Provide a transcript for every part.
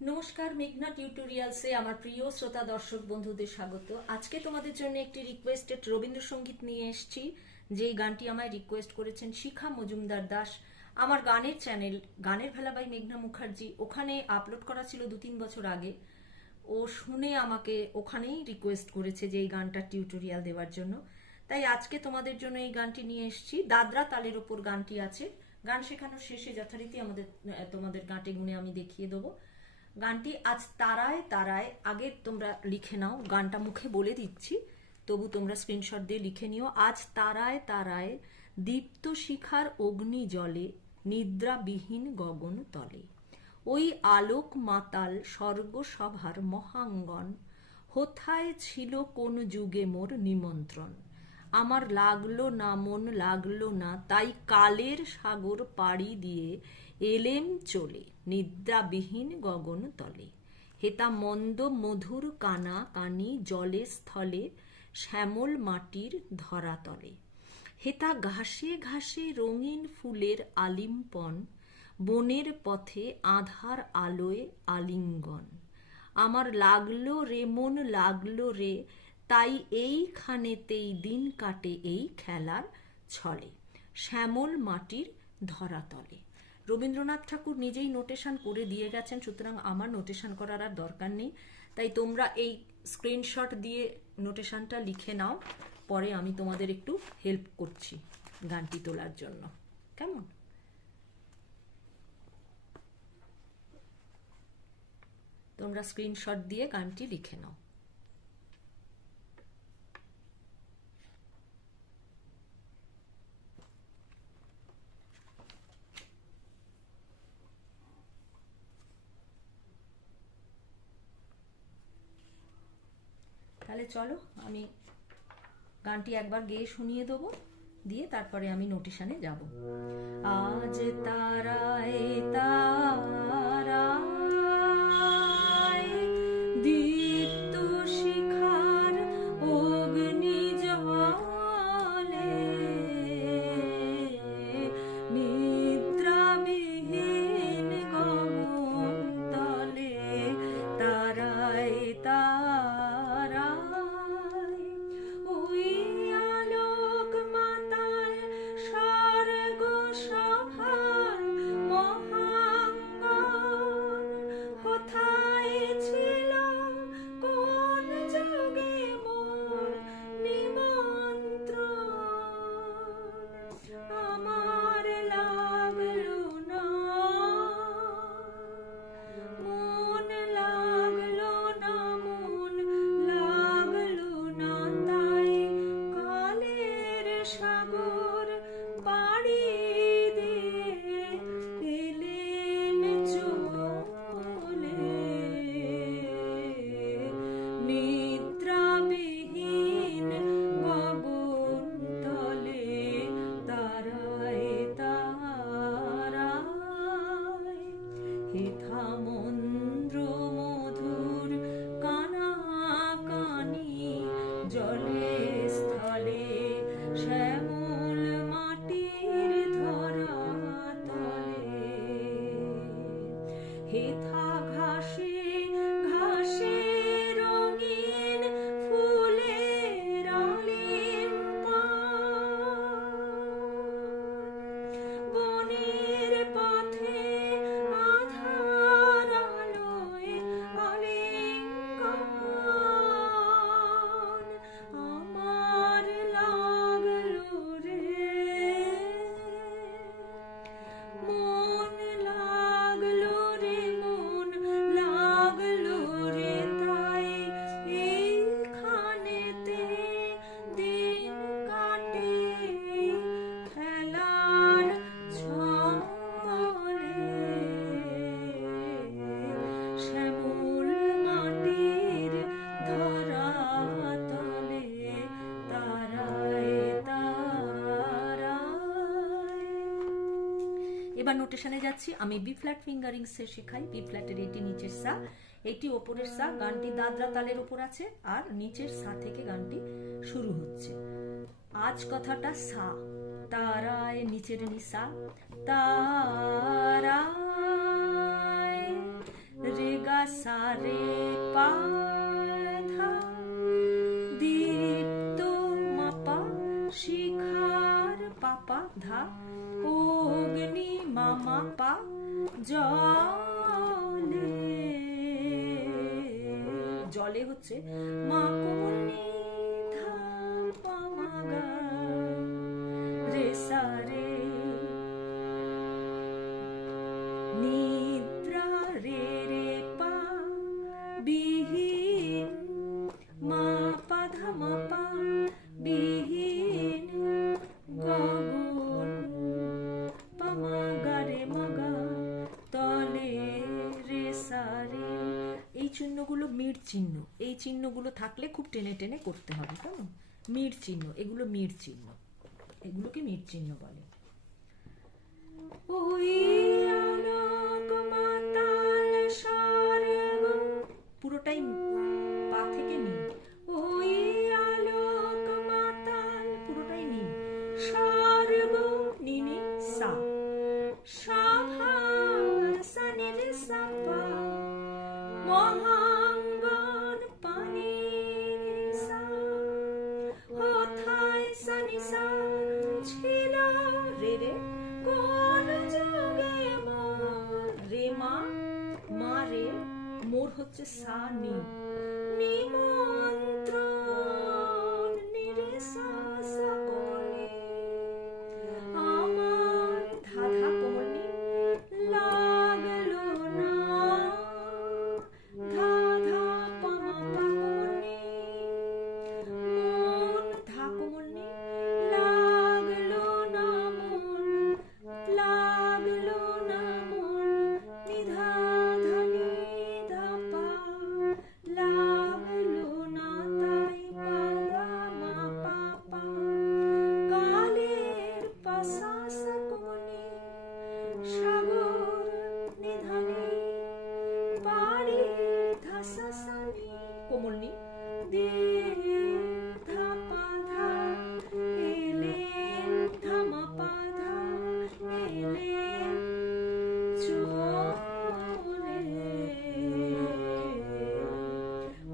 নমস্কার, মেঘনা টিউটোরিয়ালসে আমার প্রিয় শ্রোতা দর্শক বন্ধুদের স্বাগত। আজকে তোমাদের জন্য একটি রিকোয়েস্টেড রবীন্দ্রসঙ্গীত নিয়ে এসেছি। যেই গানটি আমায় রিকোয়েস্ট করেছেন শিখা মজুমদার দাস। আমার গানের চ্যানেল গানের ভেলা বাই মেঘনা মুখার্জি, ওখানে আপলোড করা ছিল 2-3 বছর আগে। ও শুনে আমাকে ওখানেই রিকোয়েস্ট করেছে যে এই গানটার টিউটোরিয়াল দেওয়ার জন্য। তাই আজকে তোমাদের জন্য এই গানটি নিয়ে এসেছি। দাদরা তালের ওপর গানটি আছে। গান শেখানোর শেষে যথারীতি তোমাদের গাঁটে গুনে আমি দেখিয়ে দেবো। গানটি আজ তারায় তারায়, আগে তোমরা লিখে নাও, গানটা মুখে বলে দিচ্ছি, তবু তোমরা স্ক্রিনশট দিয়ে লিখে নিও। আজ তারায় তারায় দীপ্ত শিখার অগ্নি জলে, নিদ্রাবিহীন গগন তলে, ওই আলোক মাতাল স্বর্গসভার মহাঙ্গন, হোথায় ছিল কোন যুগে মোর নিমন্ত্রণ, আমার লাগলো না মন লাগলো না, তাই কালের সাগর পাড়ি দিয়ে এলেম চলে নিদ্রাবিহীন গগন তলে, হেতা মন্দ মধুর কানা কানি জলে স্থলে, শ্যামল মাটির ধরাতলে, হেতা ঘাসে ঘাসে রঙিন ফুলের আলিম্পন, বনের পথে আধার আলোয় আলিঙ্গন, আমার লাগলো রে মন লাগলো রে, তাই এইখানেতেই দিন কাটে এই খেলার ছলে, শ্যামল মাটির ধরাতলে। রবীন্দ্রনাথ ঠাকুর নিজেই নোটেশন করে দিয়ে গেছেন, সুতরাং আমার নোটেশন করার আর দরকার নেই। তাই তোমরা এই স্ক্রিনশট দিয়ে নোটেশনটা লিখে নাও, পরে আমি তোমাদের একটু হেল্প করছি গানটি তোলার জন্য। কেমন? তোমরা স্ক্রিনশট দিয়ে গানটি লিখে নাও। তাহলে চলো আমি গানটি একবার গেয়ে শুনিয়ে দেবো, দিয়ে তারপরে আমি নোটিশনে যাব। আজ তারায় তারায় দীপ্ত শিখার অগ্নি জলে, নিদ্রাবিহীন গগন তলে, তারায় তারায় ওই আলোক মাতাল স্বর্গ সভার মহাঙ্গন, কোথায় ছিল কোন যুগে মোর নিমন্ত্রণ, আমার লাগলো না মন লাগলো না মন লাগলো না, তাই কালের সাগর পাড়ি দিয়ে এলেম চলে নিদ্রাবিহীন গগন তলে, তারায় তারায় হেথা মন্দ্র মধুর কানা কানি জলে স্থলে, শ্যামল মাটির ধরা তলে, হেথা ঘাসে ঘাসে রঙিন ফুলের আলিম্পন, বনের পথে আধার আলোয় আলিঙ্গন, আমার লাগলো রে মন লাগলো রে মন লাগলো রে, তাই এইখানেতে দিন কাটে খেলার ছলে, শ্যামল মাটির ধরা তলে, তারায় তারায়। এবার নোটেশনে যাচ্ছি। আমি বি ফ্ল্যাট ফিঙ্গারিংসে শেখাই। বি ফ্ল্যাটের এটি নিচের সা, এটি ওপরের সা। গানটি দাদরা তালের ওপর আছে, আর নিচের সা থেকে গানটি শুরু হচ্ছে। আজ কথাটা সা, তারায় নিচের নিসা, তারায় রেগা সা রে পা ধা দীপ্ত মাপা শিখার পাপা ধা অগ্নি মামা পা জলে জলে হচ্ছে মা কোমলনি ধা পা মা গা রে সা রে নিদ্রা রে রে পা বিহীন মা পা ধা মা পা বিহীন গগন পা মা গা রে মা গা তলে রে সা রে। এই চিহ্নগুলো মিড় চিহ্ন, এই চিহ্নগুলো থাকলে খুব টেনে টেনে করতে হবে, কেমন? মিড় চিহ্ন, এগুলো মিড় চিহ্ন, এগুলোকে মিড় চিহ্ন বলে। ওই আলোক মাতাল স্বর্গ, পুরোটাই পা থেকে নি। ওই আলোক মাতাল, পুরোটাই নি। স্বর্গ নি নি সা, সাধা সা নি রে সা পা, মহাঙ্গন পানি সা, কোথায় সা নি সা ছিল রে রে কোন যুগে মোর, রে মা মা রে, মোর হচ্ছে সা নি, নিমন্ত্রণ নি রে সা সা কোমলনি, আমার ধা ধা কোমলনি লাগলো না, ধা ধা পা মা পা কোমলনি, মন ধা কোমলনি লাগলো না মন, লাগলো না মন, নিধা ধা নি ধা পা, লাগলো না তাই পা গা মা পা পা, কালের পাশা সা কোমলনি, সাগর নিধানি, বাড়ি ধা সা সা নি কোমলনি, দে ধা পা ধা, এলেন ধা মা পা ধা, এলেন চোরে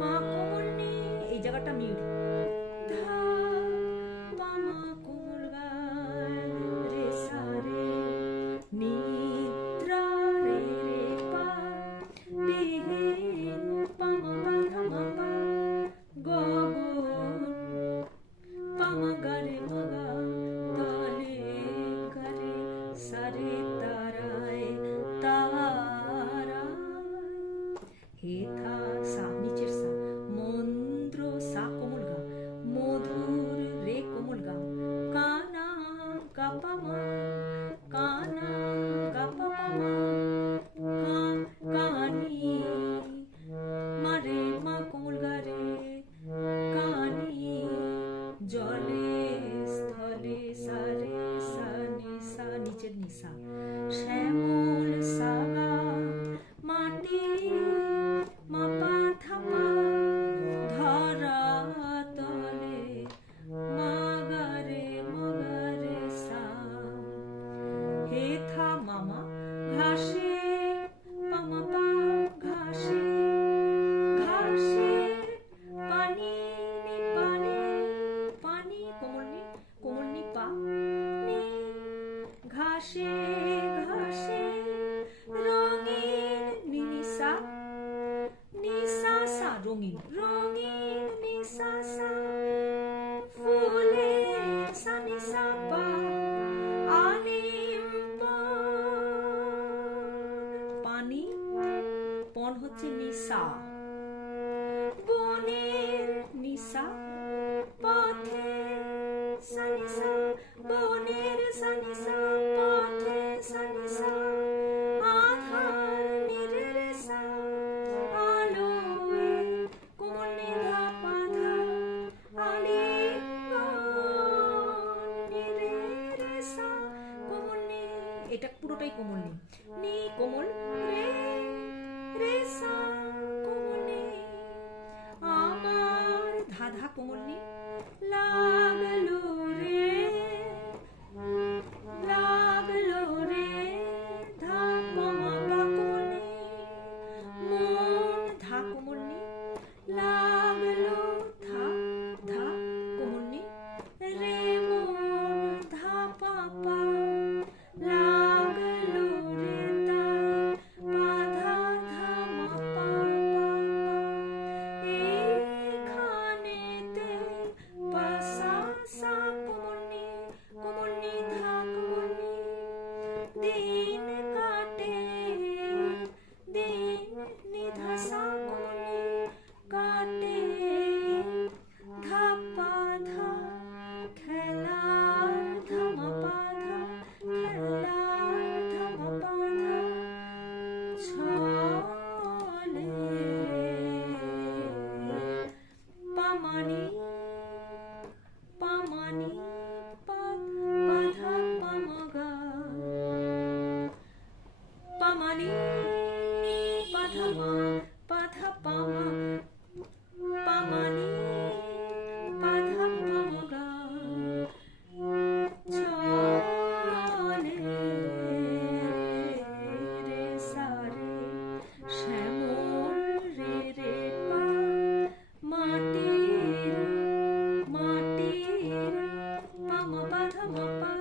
মা কোমলনি, এই জায়গাটা মিড়, ধা পা মা কোমল গা রে সা রে, নিদ্রা রে রে পা বিহীন পা মা পা ধা মা পা, গগন পা মা গা রে মা গা, তলে গা রে সা রে তারায় তারায়, হে থা সা নিচের সা, মন্দ্র সা কোমল গা, মধুর রে কোমল গা, কানা গা পা মা, কানা গা পা পা মা, কানি মা রে মা কোমল গা রে, কানি জলে স্থলে সা রে সা নি সা, নিচের নি সা, শ্যামল সা গা, মাটি মা পা ধা পা, ধরা তলে মা গা রে সা, হে থা মামা ঘাসে পা মা পা, ঘাসে ঘাসে পানি নি পানি, পানি কোমলনি, কোমলনি পা নি, ঘাসে ঘাসে রঙিন নি নি সা, নি সা সা রঙিন, রঙিন নি সা সা, ফুলে সা নি সা পা, পানি, পন হচ্ছে নিসা, বনের নিসা, পথে সা নিসা, বনের সা নিসা, পথে সা নিসা, আধার নি রে রে সা, আলোয় কোমলনি ধা পা ধা, আলিঙ্গন নি রে রে সা কোমলনি, এটা পুরোটাই কোমলনি, নি কোমল রে রে সা কোমলনি, আমার ধা ধা কোমলনি লাগলো রে, লাগলো রে, ধা পা মা পা কোমলনি, মন নিধা সা কোনি কাটে ধাপা ধা খেলার ধামা পাধা খেলার ধামা পাধা ছলে পামানি পামানি পাধা পামাগা পামানি পাধা মা পাধা পামা পামানি পাধা পামাগা ছলে রে সারে শ্যামল রে রে পা মাটির মাটির পামা পাধা মাপা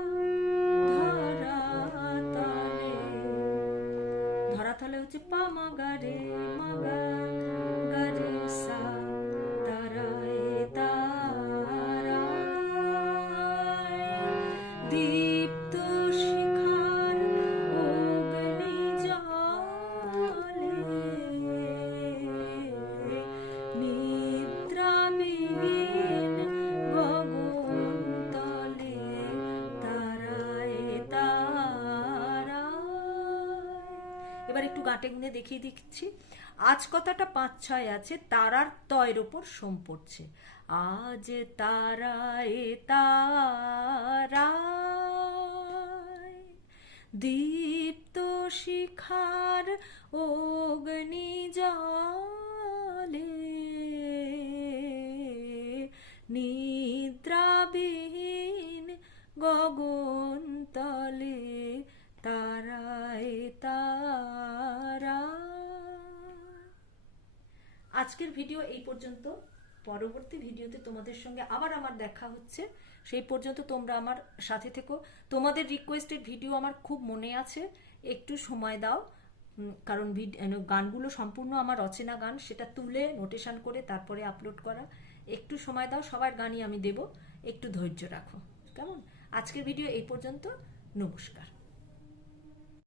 ধরাতলে হচ্ছে পা মাগা রে মাগা গারে সা তারায় তারায় দীপ্ত শিখার অগ্নি জলে নিদ্রাবিহীন গগন তলে তারায় তারায়। এবার একটু গাঁটে গুনে দেখিয়ে দিচ্ছি। আজ কথাটা ৫-৬ আছে, তারার তয়ের ওপর সোম পড়ছে। আজ তারায় তারায় দীপ্ত শিখার অগ্নি জলে নিদ্রাবিহীন গগন তলে তারায় তারা। আজকের ভিডিও এই পর্যন্ত। পরবর্তী ভিডিওতে তোমাদের সঙ্গে আবার আমার দেখা হচ্ছে। সেই পর্যন্ত তোমরা আমার সাথে থেকো। তোমাদের রিকোয়েস্টেড ভিডিও আমার খুব মনে আছে, একটু সময় দাও, কারণ গানগুলো সম্পূর্ণ আমার অচেনা গান, সেটা তুলে নোটেশন করে তারপরে আপলোড করা। একটু সময় দাও, সবার গানই আমি দেব, একটু ধৈর্য রাখো, কেমন? আজকের ভিডিও এই পর্যন্ত। নমস্কার।